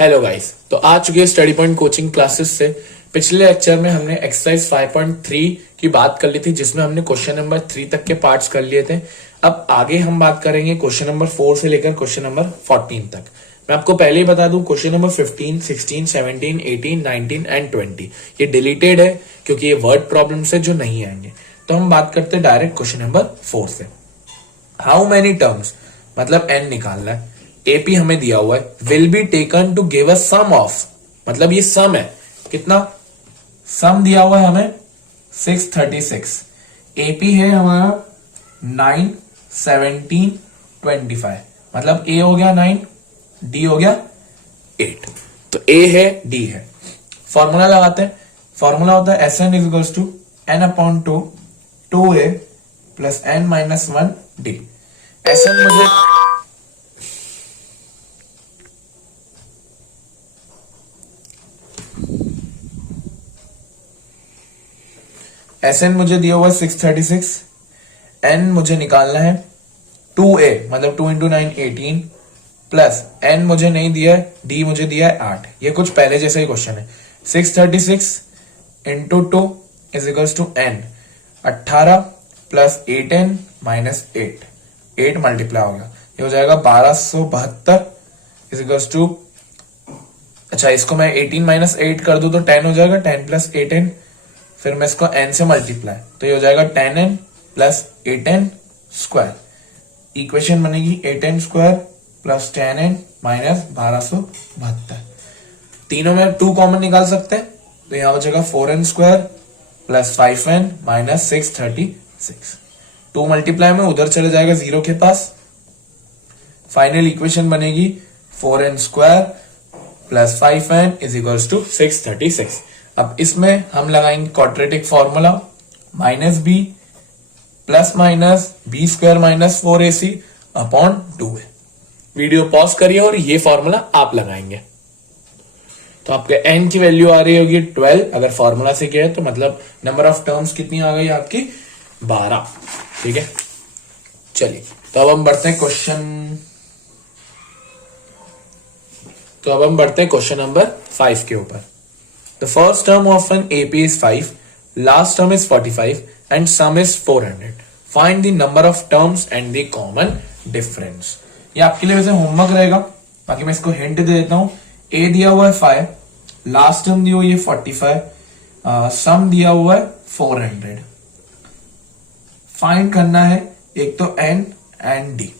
Hello guys, तो आ चुके हैं स्टडी पॉइंट कोचिंग क्लासेस से। पिछले लेक्चर में हमने एक्सरसाइज 5.3 की बात कर ली थी, जिसमें हमने क्वेश्चन नंबर 3 तक के पार्ट्स कर लिए थे। अब आगे हम बात करेंगे क्वेश्चन नंबर 4 से लेकर क्वेश्चन नंबर 14 तक। मैं आपको पहले ही बता दूं, क्वेश्चन नंबर 15, 16, 17, 18, 19 एंड 20 ये डिलीटेड है क्योंकि ये वर्ड प्रॉब्लम से जो नहीं आएंगे। तो हम बात करते हैं डायरेक्ट क्वेश्चन नंबर 4 से। हाउ मेनी टर्म्स, मतलब एन निकालना है। एपी हमें दिया हुआ है, will be taken to give a sum of, मतलब ये सम है। कितना सम दिया हुआ है हमें 636। एपी है हमारा 9, 17, 25, मतलब ए हो गया 9, डी हो गया 8। तो ए है, डी है। फॉर्मूला लगाते हैं। फॉर्मूला होता है S n is to n upon 2a plus n minus 1 d. S n मुझे दिया हुआ 636। एन मुझे निकालना है 2a, मतलब 2 इंटू 9 18, प्लस एन मुझे नहीं दिया है, डी मुझे दिया है 8। ये कुछ पहले जैसा ही क्वेश्चन है। 636 into 2 is equals to n 18 plus 8n minus 8 multiply होगा, ये हो जाएगा 1272 इज इक्वल्स टू, अच्छा इसको मैं 18 माइनस 8 कर दूं तो 10 हो जाएगा, 10 प्लस 8n, फिर मैं इसको n से मल्टीप्लाई, तो ये हो जाएगा 10n plus 8n square. Equation बनेगी 8n square plus 10n minus 1272। तीनों में 2 कॉमन निकाल सकते हैं, तो यहां बचेगा 4n square plus 5n minus 636। 2 multiply में उधर चले जाएगा 0 के पास। फाइनल इक्वेशन बनेगी 4n square plus 5n is equals to 636। अब इसमें हम लगाएंगे quadratic formula, minus b plus minus b square minus 4ac upon 2a। Video pause करिए और ये फॉर्मूला आप लगाएंगे। तो आपके n की वैल्यू आ रही होगी 12, अगर फॉर्मूला से किया है तो मतलब नंबर ऑफ टर्म्स कितनी आ गई आपकी 12। ठीक है, चलिए तो अब हम बढ़ते हैं क्वेश्चन नंबर 5 के ऊपर। The first term of an AP is 5, last term is 45 and some is 400। Find the number of terms and the common difference. ये आपके लिए वैसे होमवर्क रहेगा, बाकी मैं इसको हिंट दे देता हूं। ए दिया हुआ है 5, लास्ट टर्म दी हुई है 45, सम दिया हुआ है 400। फाइंड करना है एक तो एन एंड डी।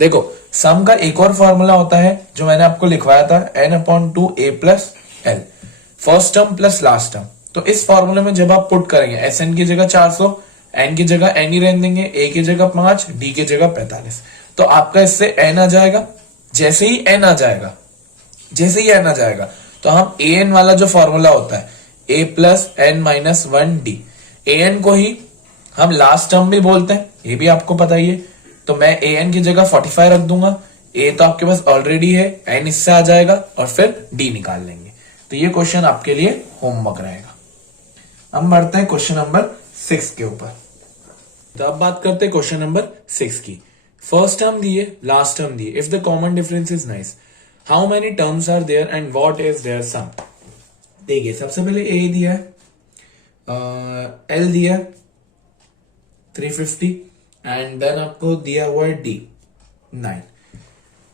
देखो सम का एक और फॉर्मूला होता है जो मैंने आपको लिखवाया था, n upon 2a plus l, first term plus last term. तो इस फॉर्मूले में जब आप पुट करेंगे, एस एन की जगह 400, एन की जगह एन ही रहने देंगे, ए की जगह 5, डी की जगह 45, तो आपका इससे एन आ जाएगा। जैसे ही एन आ जाएगा तो हम ए एन वाला जो फॉर्मूला होता है, ए plus n minus 1 D, A N को ही हम लास्ट टर्म भी बोलते हैं, ये भी आपको पता ही है। तो मैं ए एन की जगह 45 रख दूंगा, ए तो आपके पास ऑलरेडी है, एन इससे आ जाएगा और फिर डी निकाल लेंगे। तो ये क्वेश्चन आपके लिए होमवर्क रहेगा। हम बढ़ते हैं क्वेश्चन नंबर 6 के ऊपर। तो अब बात करते हैं क्वेश्चन नंबर 6 की। फर्स्ट टर्म दिए, लास्ट टर्म दिए, if the common difference is nice, how many terms are there and what is their sum. देखिए सबसे पहले ए दिया है, एल दिया 350 एंड देन आपको दिया हुआ है डी 9।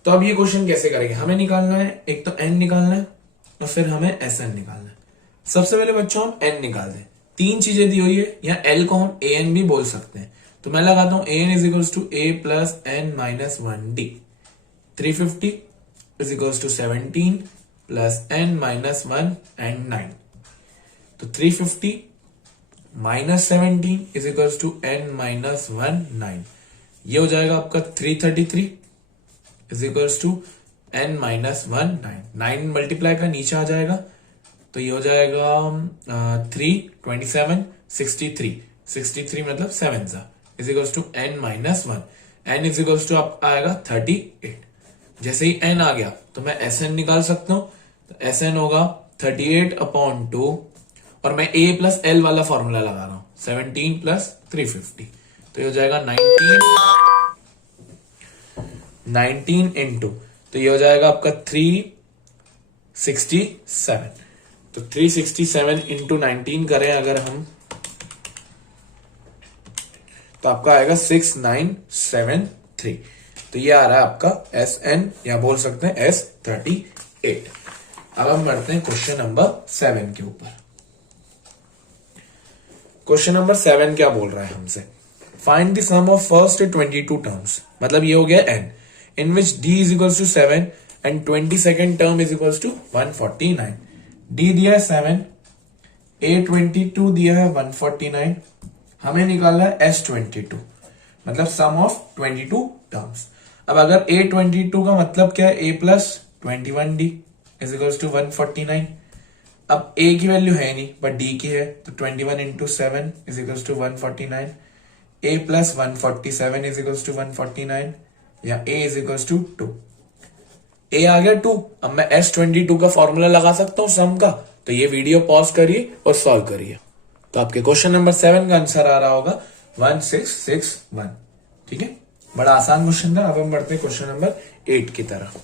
तो अब ये क्वेश्चन कैसे करेंगे, हमें निकालना है एक तो एन निकालना है और फिर हमें एस एन निकालना है। सबसे पहले बच्चों हम एन निकाल दें। 3 चीजें दी हुई है, या एल को हम ए एन भी बोल सकते हैं। तो मैं लगाता हूं a n is equals to a plus n minus 1 d. 350 is equals to 17 plus n minus 1 and 9। तो 350 minus 17 is equals to n minus 1 9। ये हो जाएगा आपका 333 is equals to n minus 1 9। 9 multiply का नीचे आ जाएगा, तो ये हो जाएगा 3 27 63 मतलब 7 is equals to n minus 1। N is equals to आप आएगा 38। जैसे ही एन आ गया तो मैं एस एन निकाल सकता हूं। तो एस एन होगा 38 अपॉन 2, और मैं ए प्लस एल वाला फॉर्मूला लगा रहा हूं, 17 प्लस 350, तो ये हो जाएगा 19 इंटू, तो ये हो जाएगा आपका 3 67। तो 367 इंटू 19 करें अगर हम, तो आपका आएगा 6973। तो ये आ रहा है आपका SN, या बोल सकते हैं S38। अब हम बढ़ते हैं क्वेश्चन नंबर 7 के ऊपर। क्वेश्चन नंबर 7 क्या बोल रहा है हमसे, find the sum of first 22 terms, मतलब ये हो गया n, in which d is equals to 7 and 22nd term is equals to 149। d दिया है 7, a22 दिया है 149, हमें निकालना है S22, मतलब सम ऑफ 22 टर्म्स। अब अगर a22 का मतलब क्या है, a plus 21d is equals to 149। अब a की वैल्यू है नहीं बट d की है, तो 21 into 7 is equals to 149। a plus 147 is equals to 149, या a is equals to 2। a आ गया 2। अब मैं S22 का फॉर्मूला लगा सकता हूं सम का, तो ये वीडियो पॉज करिए और सॉल्व करिए। तो आपके क्वेश्चन नंबर 7 का आंसर आ रहा होगा 1661। ठीक है, बड़ा आसान क्वेश्चन था। अब हम बढ़ते हैं क्वेश्चन नंबर 8 की तरफ।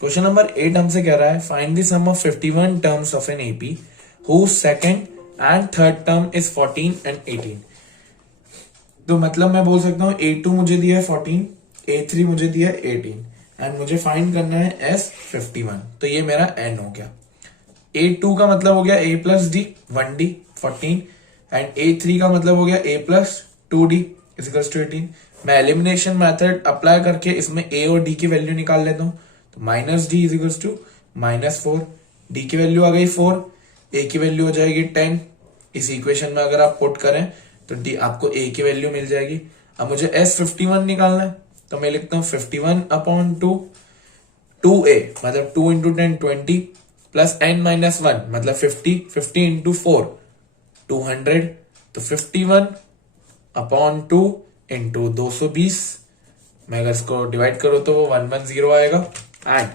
क्वेश्चन नंबर 8 हमसे कह रहा है, find the sum of 51 terms of an AP whose second and third term is 14 and 18। तो मतलब मैं बोल सकता हूं A2 मुझे दिया है 14, A3 मुझे दिया है 18 एंड मुझे फाइंड करना है S51। तो ये मेरा n हो गया। A2 का मतलब हो गया a plus D 1d 14 and A3 का मतलब हो गया a plus 2d equals to 18। मैं एलिमिनेशन मेथड अप्लाई करके इसमें a और d की वैल्यू निकाल लेता हूं। तो minus d is equals to -4, d की वैल्यू आ गई 4, a की वैल्यू हो जाएगी 10। इस इक्वेशन में अगर आप पुट करें तो d आपको a की वैल्यू मिल जाएगी। अब मुझे S51 निकालना है, तो मैं लिखता हूं 51/2, 2a मतलब 2 इंटू 10 20 प्लस n-1 मतलब 50, 50 इंटू 4 200। तो 51/2 इंटू 220, मैं अगर इसको डिवाइड करूं तो वो 110 आएगा, एंड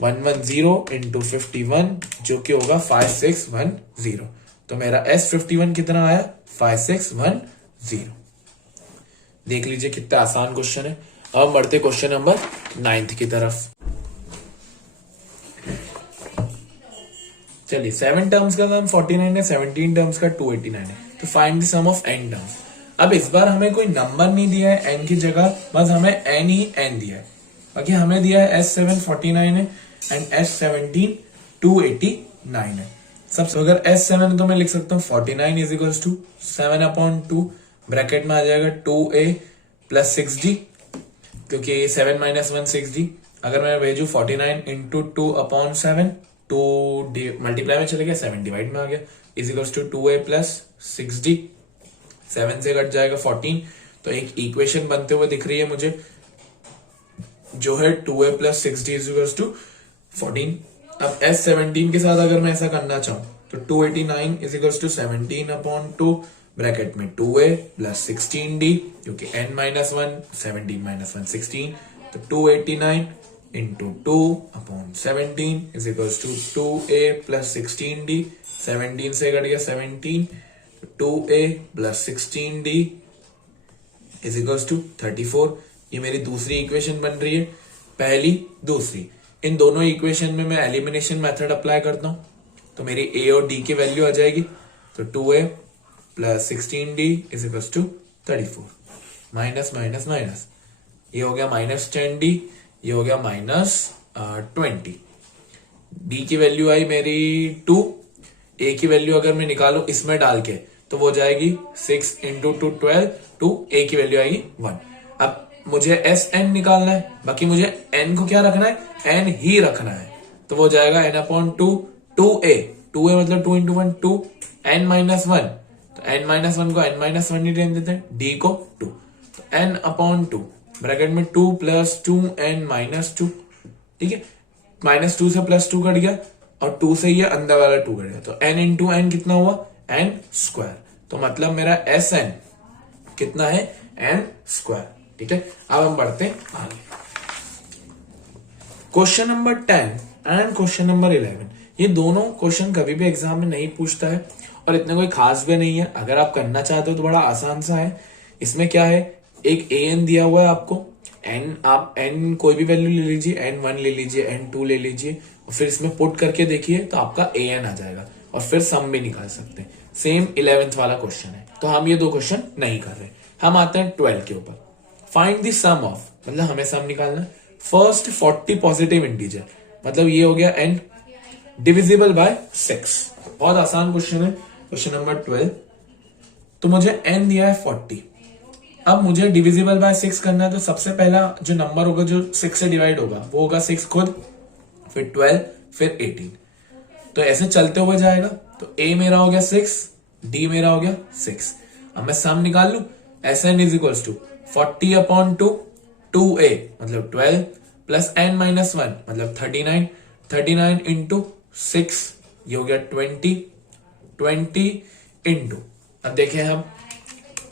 110 इंटू 51 जो कि होगा 5610। तो मेरा S51 कितना आया, 5610। देख लीजिए कितना आसान क्वेश्चन है। अब बढ़ते क्वेश्चन नंबर 9 की तरफ। चलिए 7 टर्म्स का सम 49 है, 17 टर्म्स का 289 है। तो find the sum of n terms. अब इस बार हमें कोई नंबर नहीं दिया है n की जगह, बस हमें n ही n दिया है। बाकी हमें दिया है S7 49 है एंड S17 289 है। सबसे अगर S7 है तो मैं लिख सकता हूँ 49 इज इक्वल्स टू 7/2, ब्रैकेट में आ जाएगा 2a प्लस 6d, क्योंकि 7 - 1 6d। अगर मैं भेजू 49 इंटू 2/7, 2 मल्टीप्लाई में चले गया, 7 डिवाइड में आ गया, is equals to 2a plus 6d। 7 से कट जाएगा 14। तो एक इक्वेशन बनते हुए दिख रही है मुझे, जो है 2a plus 6d is equals to 14। अब S17 के साथ अगर मैं ऐसा करना चाहूं तो 289 इज इक्वल्स टू 17/2, ब्रैकेट में 2a प्लस 16d, क्योंकि n-1 17 - 1 16। तो 289 into 2/17 is equals to 2a plus 16d। 17 से कट गया 17, 2a plus 16d is equals to 34। ये मेरी दूसरी इक्वेशन बन रही है, पहली दूसरी। इन दोनों इक्वेशन में मैं एलिमिनेशन मेथड अप्लाई करता हूं, तो मेरी a और d की वैल्यू आ जाएगी। तो 2a plus 16d is equals to 34, minus minus minus, ये हो गया -10d, ये हो गया -20। d की वैल्यू आई मेरी 2, a की वैल्यू अगर मैं निकालू इसमें डाल के तो वो जाएगी 6 इंटू 2 12, 2 a की वैल्यू आएगी 1। अब मुझे Sn निकालना है, बाकी मुझे n को क्या रखना है, n ही रखना है। तो वो जाएगा n/2, 2a, 2a मतलब 2 इंटू 1 2, n-1, तो n-1 को n-1 ही रहने देते हैं, d को 2। तो n/2 ब्रैकेट में 2 प्लस 2 n-2, ठीक है। -2 से +2 कट गया और 2 से ये अंदर वाला 2 कट गया, तो n इंटू n कितना हुआ, n²। तो मतलब मेरा Sn कितना है, n²। ठीक है, अब हम बढ़ते हैं आगे। Question number 10 and question number 11, ये दोनों क्वेश्चन कभी भी एग्जाम में नहीं पूछता है और इतने कोई खास भी नहीं है। अगर आप करना चाहते हो तो बड़ा आसान सा है। इसमें क्या है, एक an दिया हुआ है आपको, n आप n कोई भी वैल्यू ले लीजिए, n1 ले लीजिए, n2 ले लीजिए, और फिर इसमें पुट करके देखिए तो आपका an आ जाएगा और फिर सम भी निकाल सकते हैं। सेम 11th वाला क्वेश्चन है, तो हम ये 2 क्वेश्चन नहीं कर रहे। हम आते हैं 12 के ऊपर। फाइंड द सम ऑफ, मतलब हमें सम निकालना है फर्स्ट 40 पॉजिटिव इंटीजर, मतलब ये हो गया n डिविजिबल बाय 6। बहुत आसान क्वेश्चन है, क्वेश्चन नंबर 12। तो मुझे n दिया है 40, अब मुझे डिविजिबल बाय 6 करना है। तो सबसे पहला जो नंबर होगा जो 6 से डिवाइड होगा वो होगा 6 खुद, फिर 12, फिर 18। तो ऐसे चलते हुए जाएगा। तो a मेरा हो गया 6, d मेरा हो गया 6। अब मैं सम निकाल लू। Sn is equals to 40 upon 2, 2a मतलब 12 प्लस n माइनस 1 मतलब 39, 39 इंटू 6 ये हो गया 20, 20 इंटू, अब देखें हम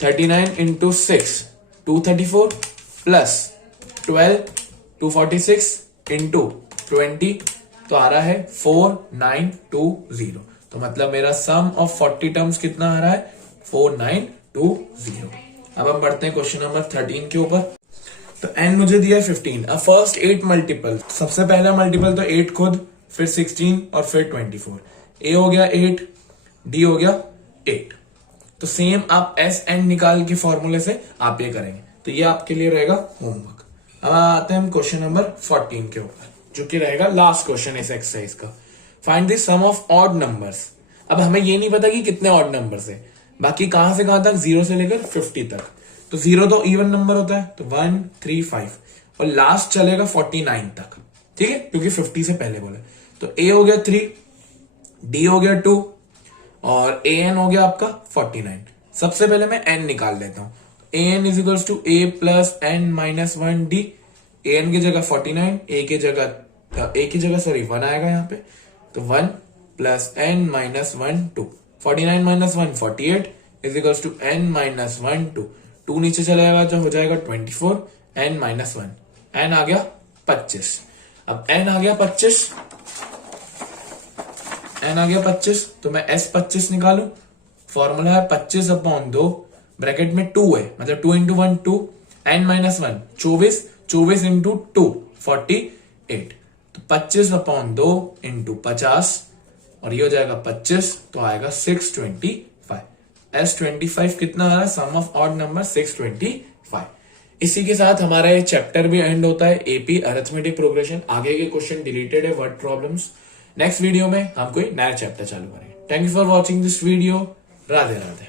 39 इंटू 6 234 प्लस 12 246 इंटू 20 तो आ रहा है 4920। तो मतलब मेरा सम ऑफ 40 टर्म्स कितना आ रहा है 4920। अब हम बढ़ते हैं क्वेश्चन नंबर 13 के ऊपर। तो n मुझे दिया है 15। अब फर्स्ट 8 मल्टीपल, सबसे पहला मल्टीपल तो 8 खुद, फिर 16 और फिर 24। a हो गया 8, d हो गया 8। तो सेम आप एस एंड निकाल के फॉर्मूले से आप ये करेंगे। तो ये आपके लिए रहेगा होमवर्क। अब आते हैं हम क्वेश्चन नंबर 14 के ऊपर, जो कि रहेगा लास्ट क्वेश्चन इस एक्सरसाइज का। Find the sum of odd numbers. अब हमें ये नहीं पता कि कितने ऑड नंबर्स है, बाकी कहां से कहां तक 0 से लेकर 50 तक। तो 0 तो इवन नंबर होता है, तो 1 3 5 और लास्ट चलेगा 49 तक, ठीक है, क्योंकि 50 से पहले बोले। तो a हो गया 3, d हो गया 2 और an हो गया आपका 49। सबसे पहले मैं n निकाल लेता हूं। an is equals to a plus n minus 1 d। an की जगह 49, a की जगह सॉरी 1 आएगा यहाँ पे। तो 1 plus n minus 1 2, 49 minus 1 48 is equals to n minus 1 2, 2 नीचे चला जाएगा तो हो जाएगा 24, n माइनस 1, n आ गया 25। अब n आ गया 25, n आ गया 25, तो मैं s 25 निकालू। फॉर्मूला है 25 अपॉन 2, ब्रैकेट में 2 है, मतलब 2 इंटू 1 2, n माइनस 1 24, 24 इंटू 2 48। तो 25 अपॉन 2 इंटू 50 और ये हो जाएगा 25, तो आएगा 625। S25 कितना आ रहा है, सम ऑफ ऑड नंबर 625। इसी के साथ हमारा ये चैप्टर भी एंड होता है, एपी अरिथमेटिक प्रोग्रेशन। आगे के क्वेश्चन डिलीटेड है, वर्ड प्रॉब्लम्स। नेक्स्ट वीडियो में हम कोई नया चैप्टर चालू करेंगे। Thank you for watching this video. Radhe Radhe.